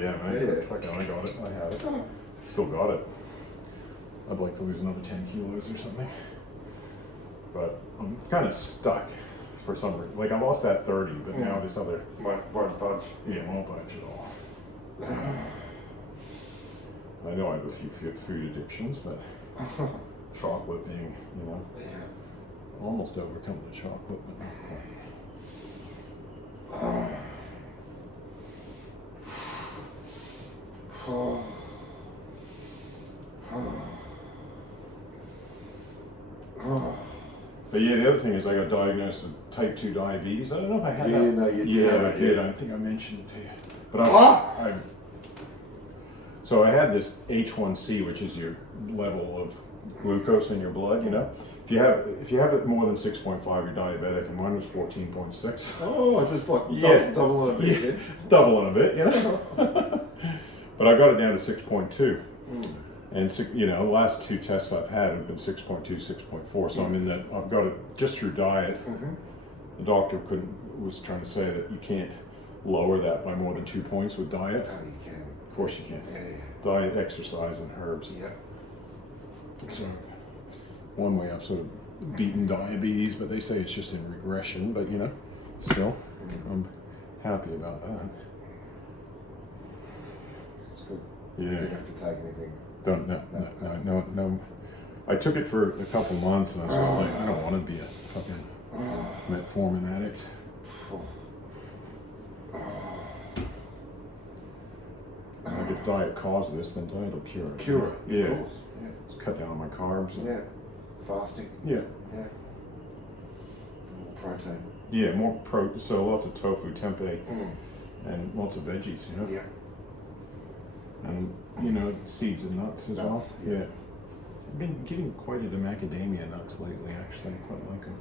yeah, man. Yeah. Fucking, I got it. I have it. Still got it. I'd like to lose another 10 kilos or something. But I'm kind of stuck for some reason. Like, I lost that 30, but now this other... Won't budge. Yeah, won't budge at all. I know I have a few food addictions, but chocolate being, you know, almost overcome the chocolate, but not quite. But yeah, the other thing is I got diagnosed with type 2 diabetes. I don't know if I had that. No, you did. Yeah, I did. I think I mentioned it to you. But so I had this H1C, which is your level of glucose in your blood, you know. If you have it more than 6.5, you're diabetic, and mine was 14.6. Oh, just like double it a bit. Doubling a bit, you know. But I got it down to 6.2. And you know, the last 2 tests I've had have been 6.2, 6.4. So I'm in that. I've got it just through diet. The doctor was trying to say that you can't lower that by more than 2 points with diet. Oh, you can. Of course you can. Yeah. Diet, exercise, and herbs. Yeah. So one way I've sort of beaten diabetes, but they say it's just in regression. But you know, still, I'm happy about that. It's good. Yeah. You don't have to take anything. No. I took it for a couple months, and I was just like, I don't want to be a fucking metformin addict. Like if diet caused this, then diet will cure it. Cure it. Yeah. Of course. Yeah. Just cut down on my carbs. And, Yeah. Fasting. Yeah. Yeah. More protein. Yeah, more so lots of tofu, tempeh, and lots of veggies, you know. Yeah. And you know, seeds and nuts as well. Yeah. Yeah. I've been getting quite into macadamia nuts lately. Actually, I quite like them.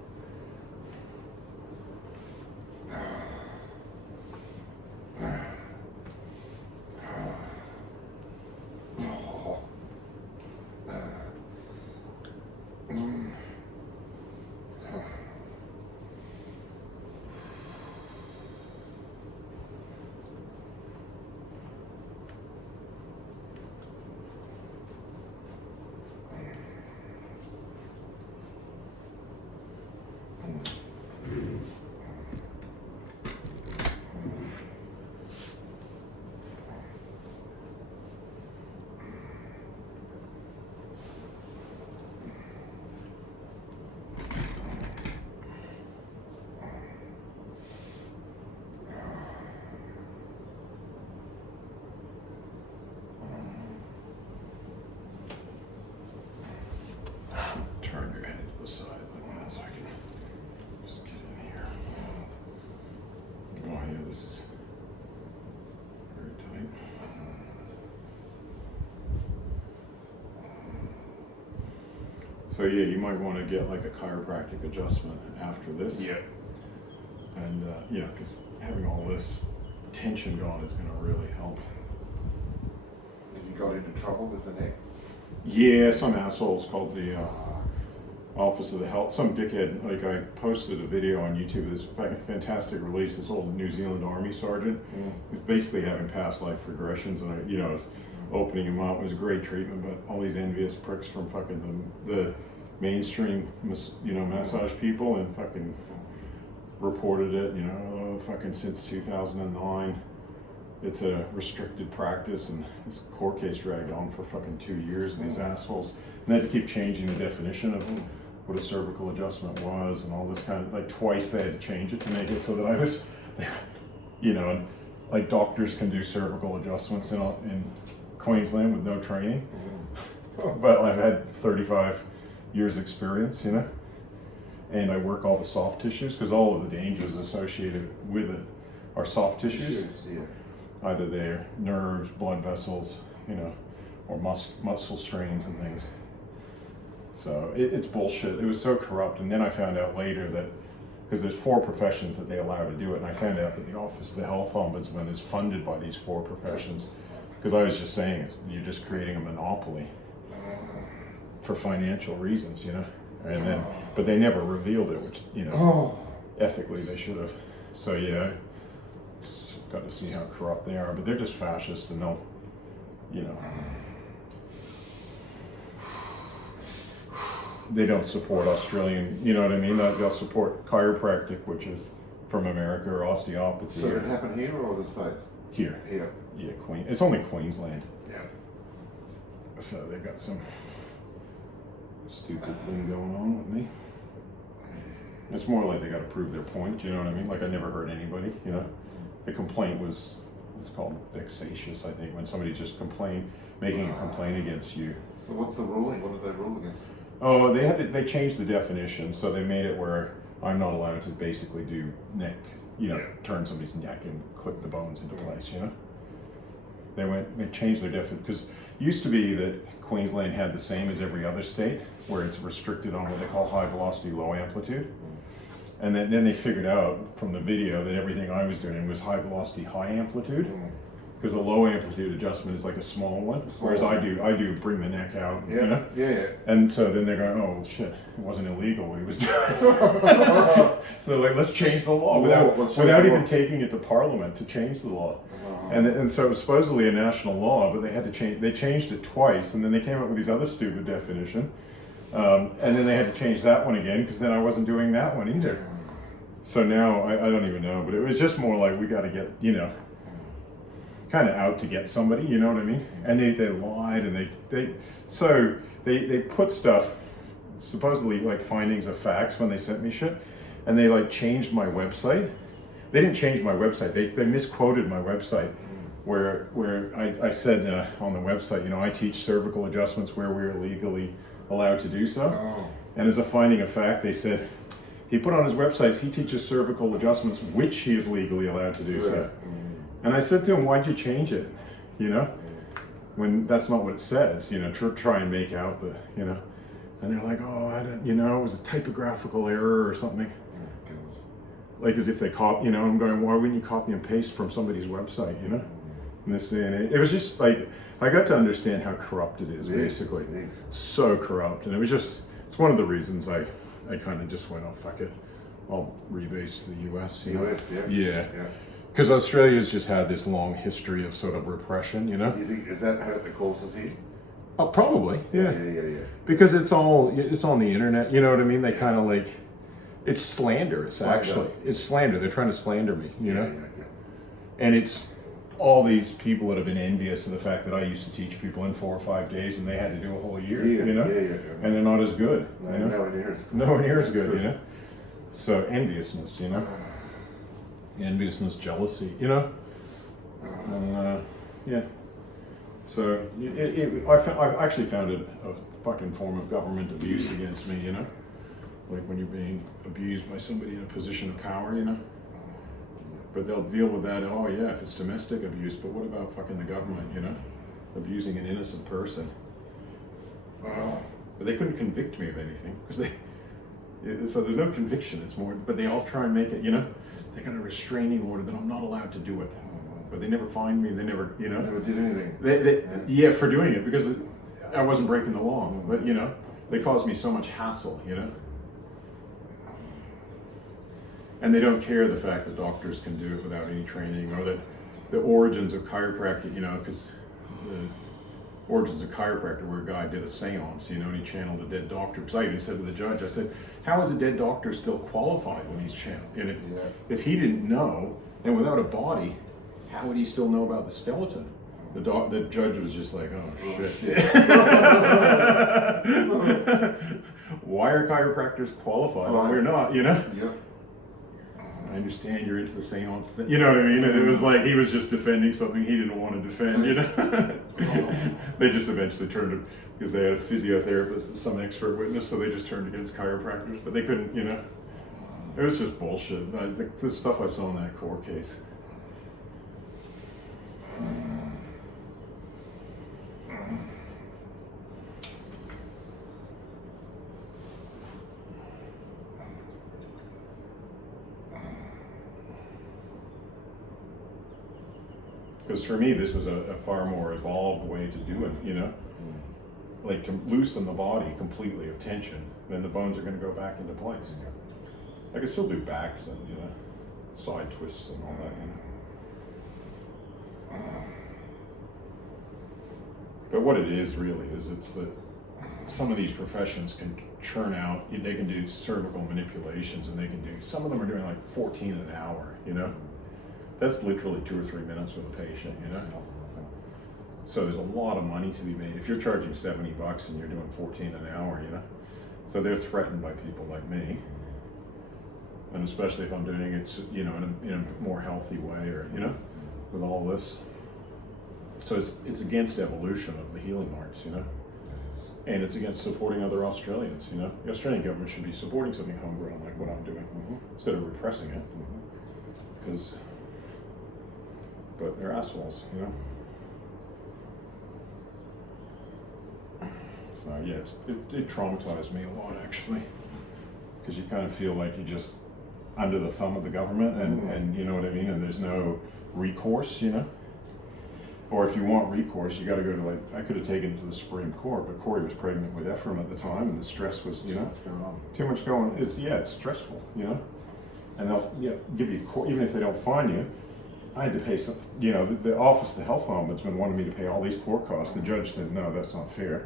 Turn your head to the side like that so I can just get in here. Oh yeah, this is very tight. So yeah, you might want to get like a chiropractic adjustment after this. Yeah. And you know, because having all this tension going is going to really help. Have you got into trouble with the neck? Yeah, some assholes called the Office of the Health, some dickhead, like I posted a video on YouTube of this fantastic release, this old New Zealand Army sergeant, who's basically having past life regressions, and I was opening him up. It was a great treatment, but all these envious pricks from fucking the mainstream, massage people, and fucking reported it, fucking since 2009. It's a restricted practice, and this court case dragged on for fucking 2 years, and these assholes, and they had to keep changing the definition of what a cervical adjustment was, and all this kind of, like twice they had to change it to make it so that I was, and like doctors can do cervical adjustments in Queensland with no training, but I've had 35 years experience, and I work all the soft tissues, because all of the dangers associated with it are soft tissues. Either they're nerves, blood vessels, or muscle strains and things. So it's bullshit. It was so corrupt. And then I found out later that, because there's 4 professions that they allow to do it, and I found out that the Office of the Health Ombudsman is funded by these 4 professions. Because I was just saying, you're just creating a monopoly for financial reasons, And then, but they never revealed it, which, ethically they should have. So yeah, got to see how corrupt they are. But they're just fascist, and they'll, you know, they don't support Australian, you know what I mean? They'll support chiropractic, which is from America, or osteopathy. So did it happen here or the States? Here. Here. Yeah, it's only Queensland. Yeah. So they've got some stupid thing going on with me. It's more like they got to prove their point, you know what I mean? Like I never hurt anybody, you know? The complaint was, it's called vexatious, I think, when somebody just making a complaint against you. So what's the ruling? What did they rule against? Oh, they changed the definition, so they made it where I'm not allowed to basically do neck, you know, turn somebody's neck and clip the bones into place, you know? They changed their definition, because it used to be that Queensland had the same as every other state, where it's restricted on what they call high velocity, low amplitude. And then they figured out from the video that everything I was doing was high velocity, high amplitude. Because the low amplitude adjustment is like a small one, whereas I do bring the neck out, Yeah. you know? Yeah. And so then they're going, oh shit, it wasn't illegal what he was doing. So they're like, let's change the law without even taking it to Parliament to change the law. And so it was supposedly a national law, but they changed it twice, and then they came up with these other stupid definition. And then they had to change that one again, because then I wasn't doing that one either. So now I don't even know, but it was just more like we got to get, you know, kind of out to get somebody, you know what I mean? And they lied, and they put stuff, supposedly like findings of facts when they sent me shit, and they like changed my website. They didn't change my website. They misquoted my website, where I said on the website, you know, I teach cervical adjustments where we're legally allowed to do so. Oh. And as a finding of fact, they said he put on his website he teaches cervical adjustments which he is legally allowed to do so. And I said to him, why'd you change it? You know, when that's not what it says, you know, try and make out the, you know. And they're like, oh, I don't, you know, it was a typographical error or something. Like as if they you know, I'm going, why wouldn't you copy and paste from somebody's website, you know? In this day and age. It was just like, I got to understand how corrupt it is, basically. So corrupt. And it was just, it's one of the reasons I kind of just went, oh, fuck it. I'll rebase to the US, you know? US, yeah. Yeah. Because Australia's just had this long history of sort of repression, you know? Do you think, is that how the courses here? Oh, probably, yeah. Yeah. Because it's on the internet, you know what I mean? They kind of like, it's slander, it's slander. They're trying to slander me, you know? Yeah. And it's all these people that have been envious of the fact that I used to teach people in 4 or 5 days and they had to do a whole year, you know? Yeah. And they're not as good, No, you know? nowhere near as good, you know? So enviousness, you know? Enviousness, jealousy, you know? And, yeah. So I actually found it a fucking form of government abuse against me, you know? Like when you're being abused by somebody in a position of power, you know? But they'll deal with that, oh yeah, if it's domestic abuse, but what about fucking the government, you know? Abusing an innocent person. But they couldn't convict me of anything, because so there's no conviction, it's more, but they all try and make it, you know? They got a restraining order that I'm not allowed to do it. But they never fined me, they never, you know? Never did anything. Yeah, for doing it, because I wasn't breaking the law, but you know? They caused me so much hassle, you know? And they don't care the fact that doctors can do it without any training, or that the origins of chiropractic, you know, because the origins of chiropractic where a guy did a seance, you know, and he channeled a dead doctor. Because I even said to the judge, I said, how is a dead doctor still qualified when he's channeled? And if he didn't know, and without a body, how would he still know about the skeleton? The judge was just like, oh shit. Why are chiropractors qualified? Well, we're not, you know? Yep. I understand you're into the seance thing, you know what I mean? And it was like he was just defending something he didn't want to defend, you know? They just eventually turned it, because they had a physiotherapist, some expert witness, so they just turned against chiropractors, but they couldn't, you know? It was just bullshit. The stuff I saw in that court case. Because for me, this is a far more evolved way to do it, you know? Like to loosen the body completely of tension, then the bones are going to go back into place. I can still do backs and, you know, side twists and all that, you know? But what it is really is it's that some of these professions can churn out, they can do cervical manipulations, and they can do, some of them are doing like 14 an hour, you know? That's literally 2 or 3 minutes with a patient, you know? So there's a lot of money to be made. If you're charging $70 and you're doing 14 an hour, you know? So they're threatened by people like me. And especially if I'm doing it, you know, in a more healthy way, or, you know, with all this. So it's against evolution of the healing arts, you know? And it's against supporting other Australians, you know? The Australian government should be supporting something homegrown like what I'm doing, instead of repressing it. Because, but they're assholes, you know? So yes, it traumatized me a lot, actually. Because you kind of feel like you're just under the thumb of the government, and you know what I mean? And there's no recourse, you know? Or if you want recourse, you got to go to, like, I could have taken it to the Supreme Court, but Corey was pregnant with Ephraim at the time, and the stress was, you know, too much going. It's stressful, you know. And they'll give you court, even if they don't fine you. I had to pay some, you know, the Office of the Health Ombudsman wanted me to pay all these court costs. The judge said, no, that's not fair.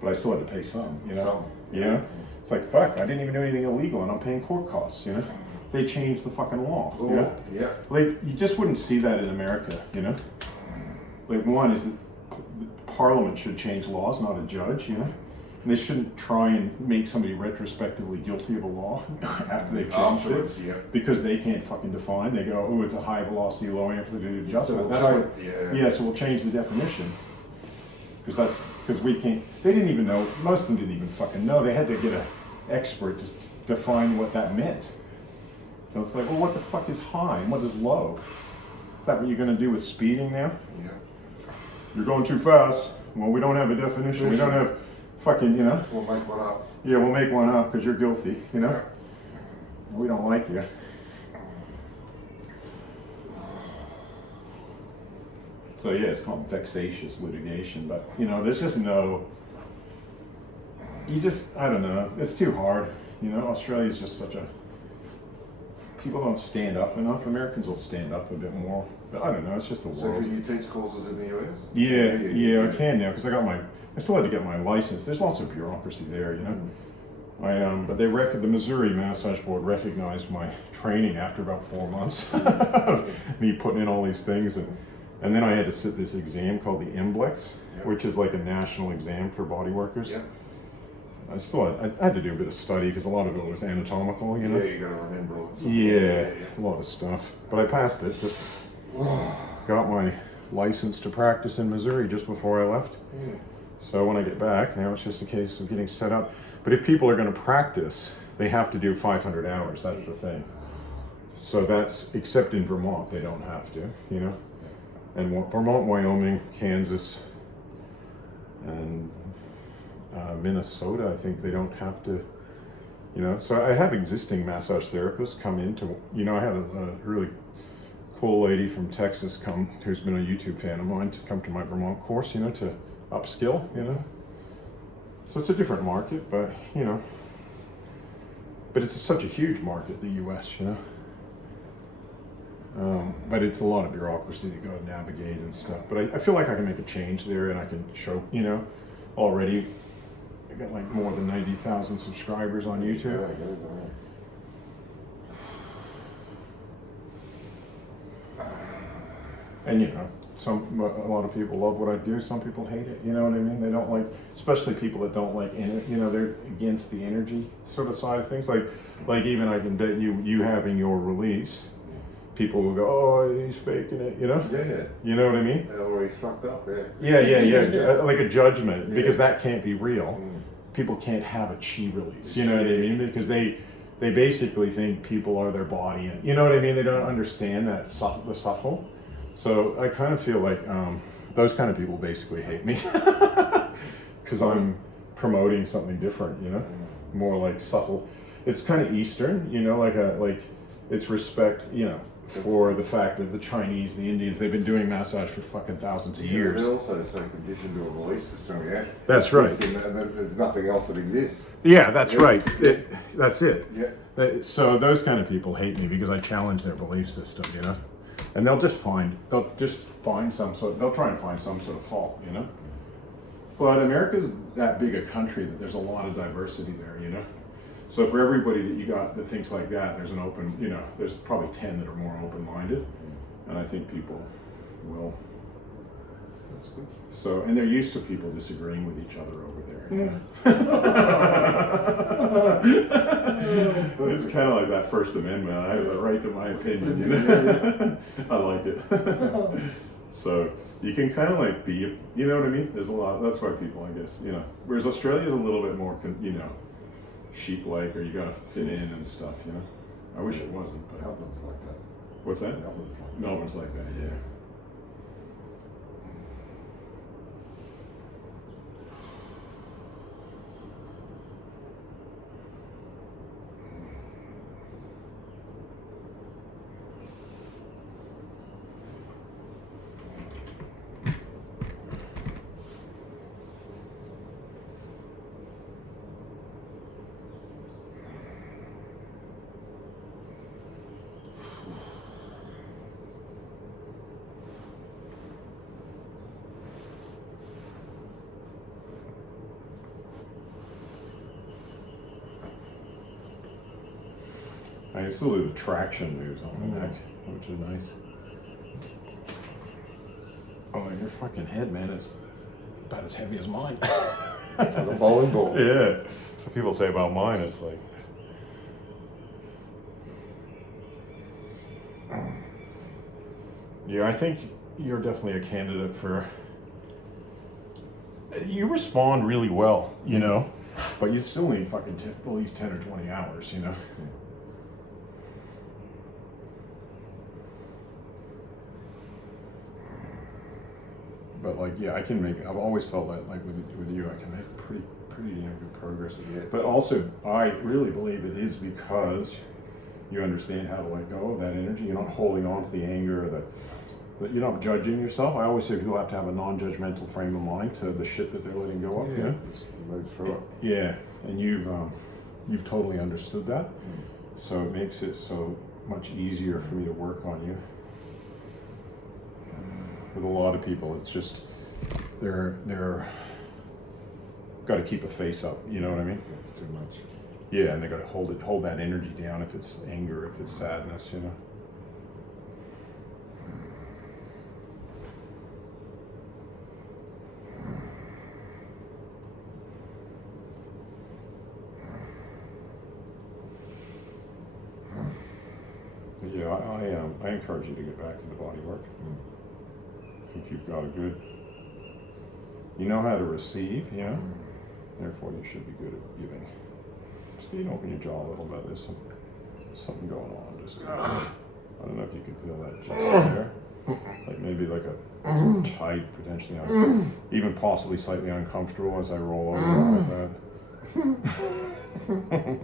But I still had to pay some, you know. Yeah. It's like, fuck, I didn't even do anything illegal, and I'm paying court costs, you know. They changed the fucking law. Ooh, you know? Yeah. Like, you just wouldn't see that in America, you know. Like, one is that Parliament should change laws, not a judge, you know? And they shouldn't try and make somebody retrospectively guilty of a law after they've changed it, because they can't fucking define. They go, oh, it's a high velocity, low amplitude adjustment. So we'll change the definition. Because we can't, they didn't even know, most of them didn't even fucking know. They had to get an expert to define what that meant. So it's like, well, what the fuck is high and what is low? Is that what you're gonna do with speeding now? Yeah. You're going too fast. Well, we don't have a definition. We don't have fucking, you know. We'll make one up. Yeah, we'll make one up because you're guilty, you know. We don't like you. So yeah, it's called vexatious litigation, but you know, there's just no, I don't know, it's too hard, you know. Australia's just such a, people don't stand up enough. Americans will stand up a bit more, but I don't know, it's just the world. So can you teach courses in the US? Yeah, I can now, because I still had to get my license. There's lots of bureaucracy there, you know. But the Missouri Massage Board recognized my training after about 4 months of me putting in all these things, and then I had to sit this exam called the MBLEX, which is like a national exam for body workers. Yeah. I had to do a bit of study because a lot of it was anatomical, you know. Yeah, you got to remember all this stuff. Yeah, a lot of stuff. But I passed it. Just got my license to practice in Missouri just before I left. So when I get back, now it's just a case of getting set up. But if people are going to practice, they have to do 500 hours. That's the thing. So that's, except in Vermont, they don't have to, you know. And Vermont, Wyoming, Kansas, and Minnesota, I think they don't have to, you know. So I have existing massage therapists come into, you know, I had a really cool lady from Texas who's been a YouTube fan of mine, to come to my Vermont course, you know, to upskill, you know. So it's a different market, but, you know, but it's such a huge market, the US, you know. But it's a lot of bureaucracy to go navigate and stuff. But I feel like I can make a change there, and I can show, you know, already I got like more than 90,000 subscribers on YouTube. Yeah, good, And you know, a lot of people love what I do. Some people hate it. You know what I mean? They don't like, especially people that don't like, you know, they're against the energy sort of side of things. Like even I can bet you having your release, people will go, oh, he's faking it, you know? Yeah. You know what I mean? Or he's fucked up, yeah. Yeah. Like a judgment, because that can't be real. People can't have a chi release, you know what I mean? Because they basically think people are their body, and you know what I mean? They don't understand that the subtle. So I kind of feel like those kind of people basically hate me because I'm promoting something different, you know, more like subtle. It's kind of Eastern, you know, like it's respect, you know, for the fact that the Chinese, the Indians, they've been doing massage for fucking thousands of years. They're also so conditioned to a belief system, yeah. That's right. And there's nothing else that exists. Yeah, that's right. That's it. Yeah. So those kind of people hate me because I challenge their belief system, you know. and they'll try and find some sort of fault, you know. But America's that big a country that there's a lot of diversity there, you know. So for everybody that you got that thinks like that, there's an open, you know, there's probably 10 that are more open-minded, and I think people will. That's good. So, and they're used to people disagreeing with each other over there. You know? It's kind of like that First Amendment. I have the right to my opinion, you know. I like it. So you can kind of like be, you know what I mean? There's a lot. That's why people, I guess, you know. Whereas Australia's a little bit more, you know, sheep-like, or you gotta fit in and stuff, you know. I wish it wasn't, but Melbourne's like that. what's that? Melbourne's like that. Melbourne's like that, yeah. I can still do the traction moves on the neck, which is nice. Oh, your fucking head, man, is about as heavy as mine. Like a bowling ball. Yeah. That's what people say about mine. It's like. Yeah, I think you're definitely a candidate for. You respond really well, you know, but you still need fucking at least 10 or 20 hours, you know. But like, yeah, I can make. I've always felt that, like with you, I can make pretty you know, good progress. Yeah. But also, I really believe it is because you understand how to let go of that energy. You're not holding on to the anger, or that you're not judging yourself. I always say people have to have a non-judgmental frame of mind to the shit that they're letting go of. Yeah, You know? just move through it. Yeah, and you've totally understood that, so it makes it so much easier for me to work on you. With a lot of people, it's just they're got to keep a face up. You know what I mean? It's too much. Yeah, and they got to hold that energy down if it's anger, if it's sadness. You know. But yeah, I encourage you to get back into bodywork. I think you've got a good. You know how to receive, you know. Therefore, you should be good at giving. Just you open your jaw a little bit. There's something going on. Just I don't know if you can feel that just there. Like maybe like a tight, potentially, even possibly slightly uncomfortable as I roll over like that.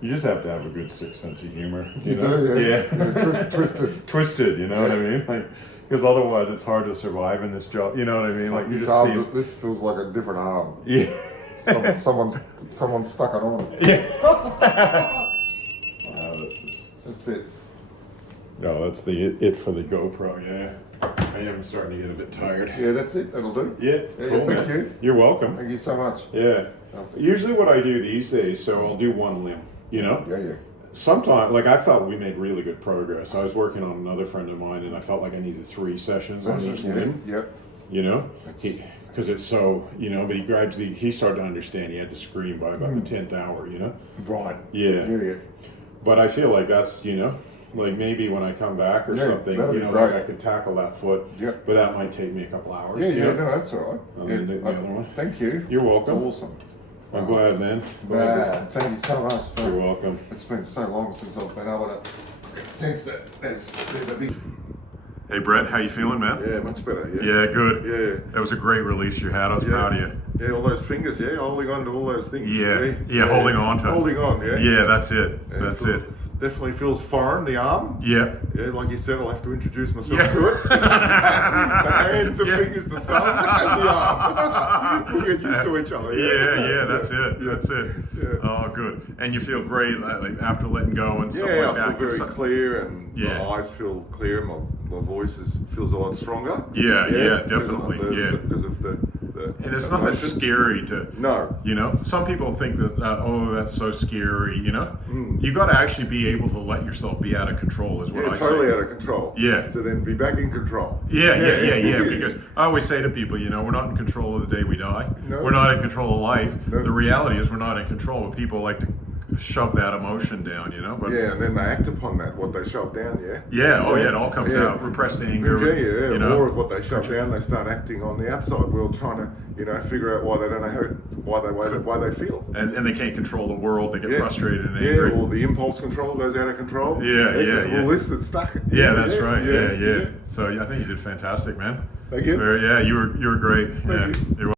You just have to have a good sixth sense of humor. You know? do, yeah. Yeah. Twisted. Twisted, you know what I mean? Like, because otherwise it's hard to survive in this job. You know what I mean? Like you This just arm, see. this feels like a different arm. Yeah. Someone's stuck it on. Yeah. Wow, That's it. No, that's it for the GoPro. Yeah. I am starting to get a bit tired. Yeah, that's it. That'll do. Yeah. Yeah, Cool, thank man. you. You're welcome. Thank you so much. Yeah. Usually what I do these days, so I'll do one limb. You know. Yeah. Sometimes, like I felt we made really good progress. I was working on another friend of mine, and I felt like I needed 3 sessions on each limb. Yep. You know, That's- because it's so, you know. But he started to understand. He had to scream by about the 10th hour. You know. Right. Yeah. Yeah. But I feel like that's, you know, like maybe when I come back or Yeah, something, that'll you be know, great. like I could tackle that foot. Yep. But that might take me a couple hours. Yeah. you know? No, that's all right. And Yeah, then the other one. Thank you. You're welcome. It's awesome. I'm glad, man. Glad. Thank you so much. You're welcome. It's been so long since I've been able to sense that there's a big. Hey, Brett, how you feeling, man? Yeah, much better. Yeah, good. Yeah. That was a great release you had. I was proud of you. Yeah, all those fingers, holding on to all those things. Yeah, holding on to. Holding on, yeah. Yeah, that's it. That's it. definitely feels foreign, the arm. Yeah. Yeah, like you said, I'll have to introduce myself Yeah. to it. The hand, the fingers, the thumb, and the arm. We'll get used to each other. Yeah, that's it. Yeah. That's it. Yeah. Oh, good. And you feel great like after letting go and stuff Yeah, like that. I feel very clear, and Yeah. my eyes feel clear. My voice feels a lot stronger. Yeah, definitely. Because of the And it's nothing emotion. scary to, No. you know, some people think that, oh, that's so scary, you know? You got to actually be able to let yourself be out of control is what I Totally say. out of control. Yeah. So then be back in control. Yeah. Because I always say to people, you know, we're not in control of the day we die. No. We're not in control of life. No. The reality is we're not in control, but people like to shove that emotion down, you know? But Yeah, and then they act upon that, what they shove down, yeah? it all comes out. Repressed anger, Yeah, you know? more of what they shove down, they start acting on the outside world, trying to, you know, figure out why they don't know why they feel. And they can't control the world. They get frustrated and Yeah, angry. or the impulse control goes out of control. Yeah. All this that's stuck. Yeah, that's right. Yeah. So I think you did fantastic, man. Thank you. You were great. Thank you. You're